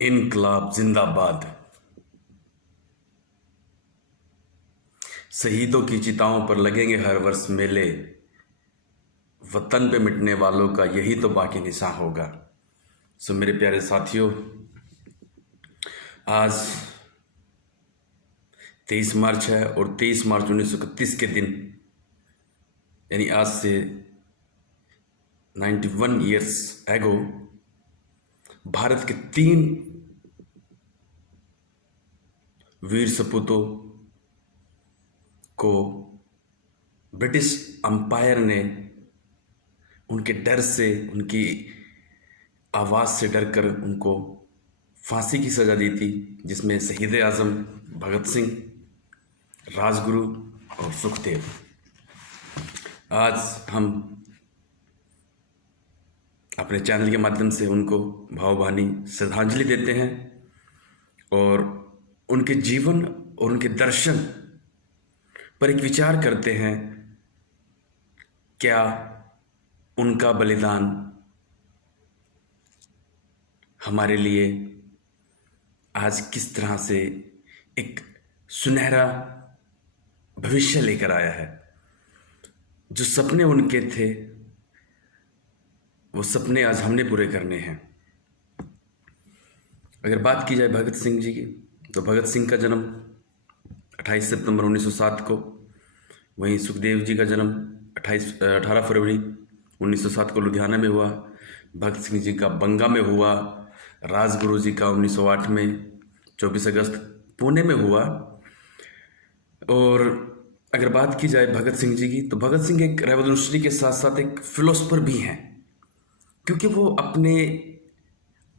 इनकलाब जिंदाबाद। शहीदों की चिताओं पर लगेंगे हर वर्ष मेले, वतन पे मिटने वालों का यही तो बाकी निशान होगा। सो मेरे प्यारे साथियों, आज 23 मार्च है और 23 मार्च 1931 के दिन, यानी आज से 91 ईयर्स एगो, भारत के 3 वीर सपूतों को ब्रिटिश अंपायर ने उनके डर से, उनकी आवाज़ से डर कर उनको फांसी की सज़ा दी थी, जिसमें शहीद आज़म भगत सिंह, राजगुरु और सुखदेव। आज हम अपने चैनल के माध्यम से उनको भावभीनी श्रद्धांजलि देते हैं और उनके जीवन और उनके दर्शन पर एक विचार करते हैं। क्या उनका बलिदान हमारे लिए आज किस तरह से एक सुनहरा भविष्य लेकर आया है? जो सपने उनके थे, वो सपने आज हमने पूरे करने हैं। अगर बात की जाए भगत सिंह जी की, तो भगत सिंह का जन्म 28 सितंबर 1907 को, वहीं सुखदेव जी का जन्म 18 फरवरी 1907 को लुधियाना में हुआ। भगत सिंह जी का बंगा में हुआ। राजगुरु जी का 1908 में 24 अगस्त पुणे में हुआ। और अगर बात की जाए भगत सिंह जी की, तो भगत सिंह एक रेवोल्यूशनरी के साथ साथ एक फिलोसफर भी हैं, क्योंकि वो अपने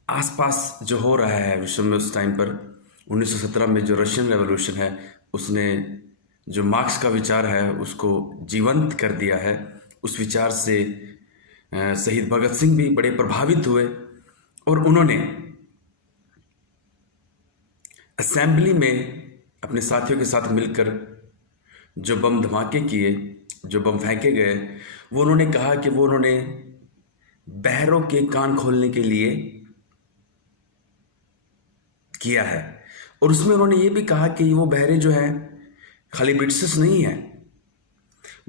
आसपास जो हो रहा है विश्व में उस टाइम पर 1917 में जो रशियन रेवोल्यूशन है, उसने जो मार्क्स का विचार है उसको जीवंत कर दिया है। उस विचार से शहीद भगत सिंह भी बड़े प्रभावित हुए और उन्होंने असेंबली में अपने साथियों के साथ मिलकर जो बम धमाके किए, जो बम फेंके गए, वो उन्होंने कहा कि वो उन्होंने बहरों के कान खोलने के लिए किया है। और उसमें उन्होंने ये भी कहा कि वो बहरे जो हैं खाली ब्रिटिशर्स नहीं हैं,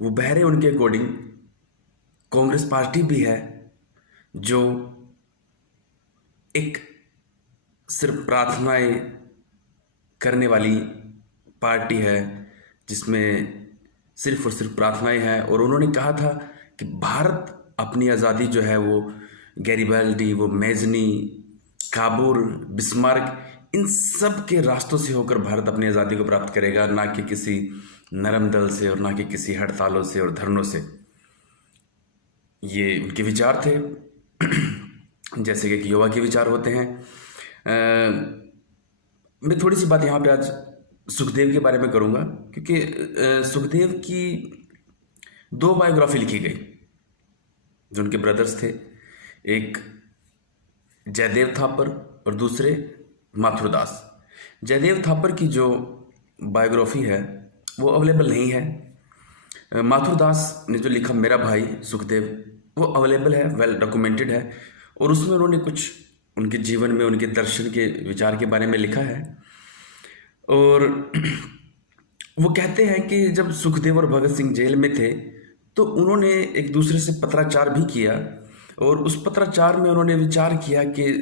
वो बहरे उनके अकॉर्डिंग कांग्रेस पार्टी भी है, जो एक सिर्फ प्रार्थनाएं करने वाली पार्टी है, जिसमें सिर्फ और सिर्फ प्रार्थनाएं हैं। और उन्होंने कहा था कि भारत अपनी आज़ादी जो है वो गैरिबाल्डी, वो मेजनी, काबुल, बिस्मार्क, इन सब के रास्तों से होकर भारत अपनी आज़ादी को प्राप्त करेगा, ना कि किसी नरम दल से और ना कि किसी हड़तालों से और धरनों से। ये उनके विचार थे जैसे कि युवा के विचार होते हैं। मैं थोड़ी सी बात यहाँ पे आज सुखदेव के बारे में करूँगा, क्योंकि सुखदेव की 2 बायोग्राफी लिखी गई, जो उनके ब्रदर्स थे, एक जयदेव थापर और दूसरे माथुरदास। जयदेव थापर की जो बायोग्राफी है वो अवेलेबल नहीं है। माथुरदास ने जो लिखा मेरा भाई सुखदेव, वो अवेलेबल है, वेल डॉक्यूमेंटेड है, और उसमें उन्होंने कुछ उनके जीवन में उनके दर्शन के विचार के बारे में लिखा है। और वो कहते हैं कि जब सुखदेव और भगत सिंह जेल में थे तो उन्होंने एक दूसरे से पत्राचार भी किया, और उस पत्राचार में उन्होंने विचार किया कि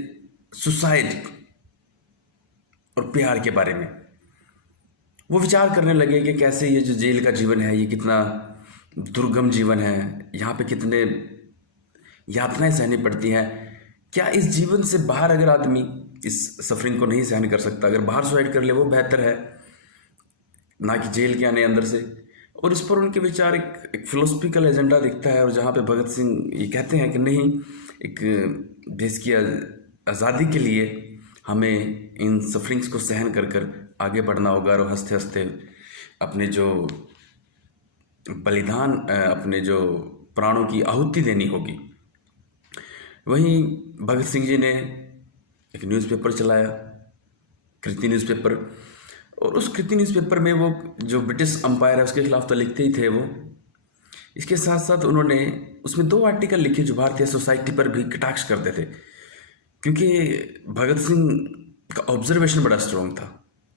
सुसाइड और प्यार के बारे में वो विचार करने लगे कि कैसे ये जो जेल का जीवन है ये कितना दुर्गम जीवन है, यहाँ पे कितने यातनाएं सहनी पड़ती हैं। क्या इस जीवन से बाहर अगर आदमी इस सफरिंग को नहीं सहन कर सकता, अगर बाहर सुसाइड कर ले वो बेहतर है, ना कि जेल के आने अंदर से। और इस पर उनके विचार एक फिलोसफिकल एजेंडा दिखता है, और जहाँ पे भगत सिंह ये कहते हैं कि नहीं, एक देश की आज़ादी के लिए हमें इन सफरिंग्स को सहन कर कर आगे बढ़ना होगा, और हंसते हंसते अपने जो बलिदान, अपने जो प्राणों की आहुति देनी होगी। वहीं भगत सिंह जी ने एक न्यूज़पेपर चलाया, कृति न्यूज़पेपर, और उस कृति न्यूज़पेपर में वो जो ब्रिटिश अंपायर है उसके खिलाफ तो लिखते ही थे वो, इसके साथ साथ उन्होंने उसमें 2 आर्टिकल लिखे जो भारतीय सोसाइटी पर भी कटाक्ष करते थे क्योंकि भगत सिंह का ऑब्जर्वेशन बड़ा स्ट्रांग था।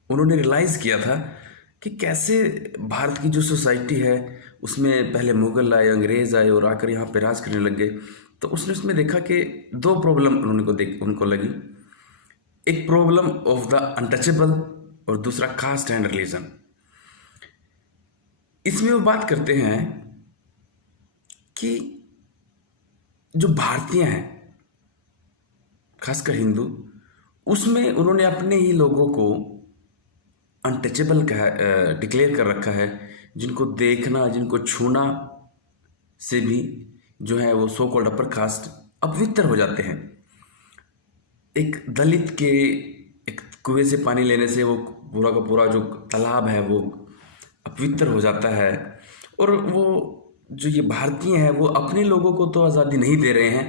उन्होंने रियलाइज़ किया था कि कैसे भारत की जो सोसाइटी है उसमें पहले मुगल आए, अंग्रेज़ आए और आकर यहाँ पे राज करने लग गए। तो उसने उसमें देखा कि दो प्रॉब्लम उनको लगी। एक प्रॉब्लम ऑफ द अनटचेबल और दूसरा कास्ट एंड रिलीजन। इसमें वो बात करते हैं कि जो भारतीय हैं, खासकर हिंदू, उसमें उन्होंने अपने ही लोगों को अनटचेबल डिक्लेयर कर रखा है, जिनको देखना, जिनको छूना से भी जो है वो सो कॉल्ड अपर कास्ट अपवित्र हो जाते हैं। एक दलित के एक कुएं से पानी लेने से वो पूरा का पूरा जो तालाब है वो अपवित्र हो जाता है। और वो जो ये भारतीय हैं वो अपने लोगों को तो आज़ादी नहीं दे रहे हैं,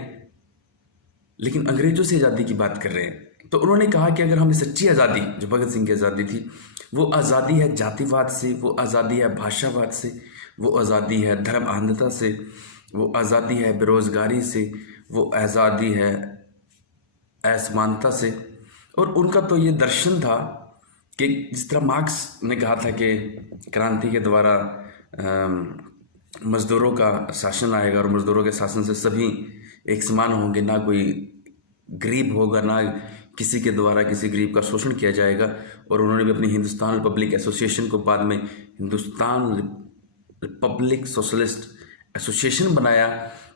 लेकिन अंग्रेजों से आज़ादी की बात कर रहे हैं। तो उन्होंने कहा कि अगर हमें सच्ची आज़ादी, जो भगत सिंह की आज़ादी थी, वो आज़ादी है जातिवाद से, वो आज़ादी है भाषावाद से, वो आज़ादी है धर्म अंधता से, वो आज़ादी है बेरोजगारी से, वो आज़ादी है असमानता से। और उनका तो ये दर्शन था कि जिस तरह मार्क्स ने कहा था कि क्रांति के द्वारा मज़दूरों का शासन आएगा और मज़दूरों के शासन से सभी एक समान होंगे, ना कोई गरीब होगा, ना किसी के द्वारा किसी गरीब का शोषण किया जाएगा। और उन्होंने भी अपनी हिंदुस्तान रिपब्लिक एसोसिएशन को बाद में हिंदुस्तान रिपब्लिक सोशलिस्ट एसोसिएशन बनाया,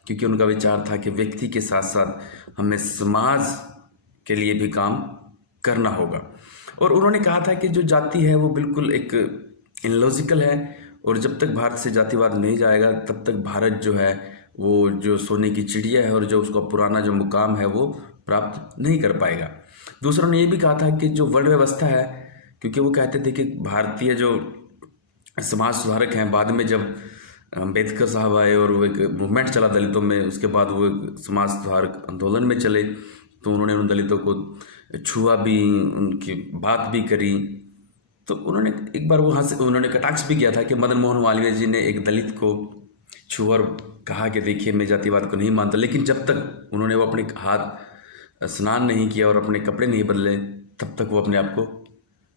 क्योंकि उनका विचार था कि व्यक्ति के साथ साथ हमें समाज के लिए भी काम करना होगा। और उन्होंने कहा था कि जो जाति है वो बिल्कुल एक इनलॉजिकल है, और जब तक भारत से जातिवाद नहीं जाएगा तब तक भारत जो है वो जो सोने की चिड़िया है और जो उसका पुराना जो मुकाम है वो प्राप्त नहीं कर पाएगा। दूसरों ने ये भी कहा था कि जो वर्ण व्यवस्था है, क्योंकि वो कहते थे कि भारतीय जो समाज सुधारक हैं, बाद में जब अम्बेडकर साहब आए और वो एक मूवमेंट चला दलितों में, उसके बाद वो एक समाज सुधारक आंदोलन में चले, तो उन्होंने उन दलितों को छुआ भी, उनकी बात भी करी। तो उन्होंने एक बार वहाँ से उन्होंने कटाक्ष भी किया था कि मदन मोहन मालवीय जी ने एक दलित को छुआ और कहा कि देखिए मैं जातिवाद को नहीं मानता, लेकिन जब तक उन्होंने वो अपने हाथ स्नान नहीं किया और अपने कपड़े नहीं बदले तब तक वो अपने आप को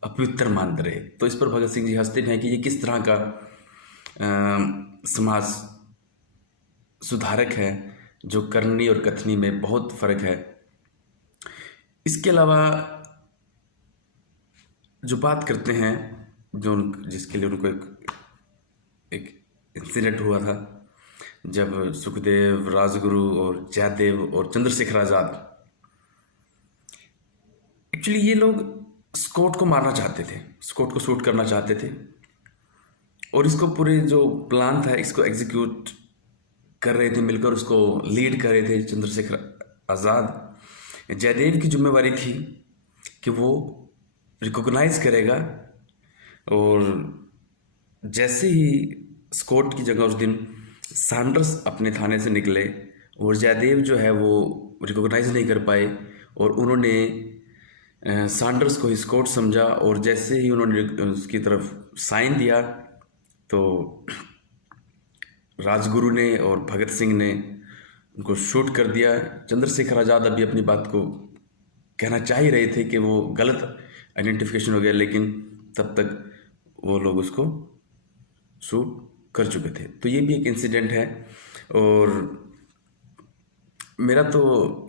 अपवित्र मानते रहे। तो इस पर भगत सिंह जी हंसते हैं कि ये किस तरह का समाज सुधारक है, जो करनी और कथनी में बहुत फर्क है। इसके अलावा जो बात करते हैं, जो जिसके लिए उनको एक इंसिडेंट हुआ था, जब सुखदेव, राजगुरु और जयदेव और चंद्रशेखर आज़ाद, एक्चुअली ये लोग स्कॉट को मारना चाहते थे, स्कॉट को शूट करना चाहते थे, और इसको पूरे जो प्लान था इसको एग्जीक्यूट कर रहे थे मिलकर, उसको लीड कर रहे थे चंद्रशेखर आज़ाद। जयदेव की जिम्मेवारी थी कि वो रिकॉग्नाइज करेगा, और जैसे ही स्कॉट की जगह उस दिन सैंडर्स अपने थाने से निकले और जयदेव जो है वो रिकॉग्नाइज नहीं कर पाए, और उन्होंने सैंडर्स को ही स्कॉट समझा, और जैसे ही उन्होंने उसकी तरफ साइन दिया तो राजगुरु ने और भगत सिंह ने उनको शूट कर दिया। चंद्रशेखर आज़ाद अभी अपनी बात को कहना चाह ही रहे थे कि वो गलत आइडेंटिफिकेशन हो गया, लेकिन तब तक वो लोग उसको शूट कर चुके थे। तो ये भी एक इंसिडेंट है, और मेरा तो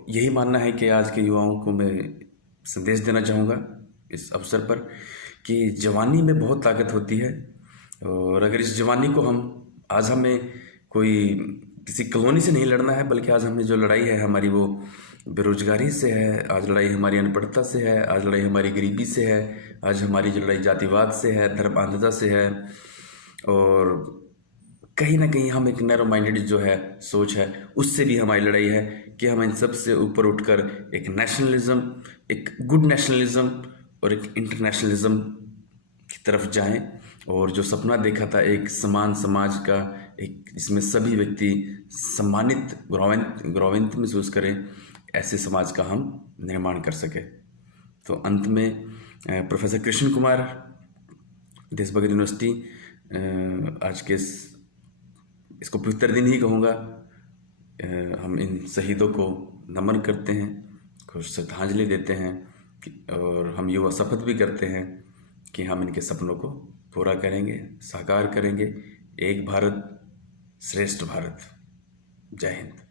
यही मानना है कि आज के युवाओं को मैं संदेश देना चाहूँगा इस अवसर पर कि जवानी में बहुत ताकत होती है, और अगर इस जवानी को आज हमें कोई किसी कॉलोनी से नहीं लड़ना है, बल्कि आज हमें जो लड़ाई है हमारी वो बेरोजगारी से है, आज लड़ाई हमारी अनपढ़ता से है, आज लड़ाई हमारी गरीबी से है, आज हमारी जो लड़ाई जातिवाद से है, धर्म अंधता से है, और कहीं ना कहीं हम एक नैरो माइंडेड जो है सोच है उससे भी हमारी लड़ाई है कि हम इन सब से ऊपर उठकर एक नेशनलिज्म, एक गुड नेशनलिज्म और एक इंटरनेशनलिज्म की तरफ जाएं, और जो सपना देखा था एक समान समाज का, एक जिसमें सभी व्यक्ति सम्मानित गौरवान्वित महसूस करें, ऐसे समाज का हम निर्माण कर सके। तो अंत में प्रोफेसर कृष्ण कुमार, देशभक्त यूनिवर्सिटी, आज के इसको पवित्र दिन ही कहूँगा, हम इन शहीदों को नमन करते हैं को श्रद्धांजलि देते हैं और हम युवा शपथ भी करते हैं कि हम इनके सपनों को पूरा करेंगे, साकार करेंगे। एक भारत श्रेष्ठ भारत। जय हिंद।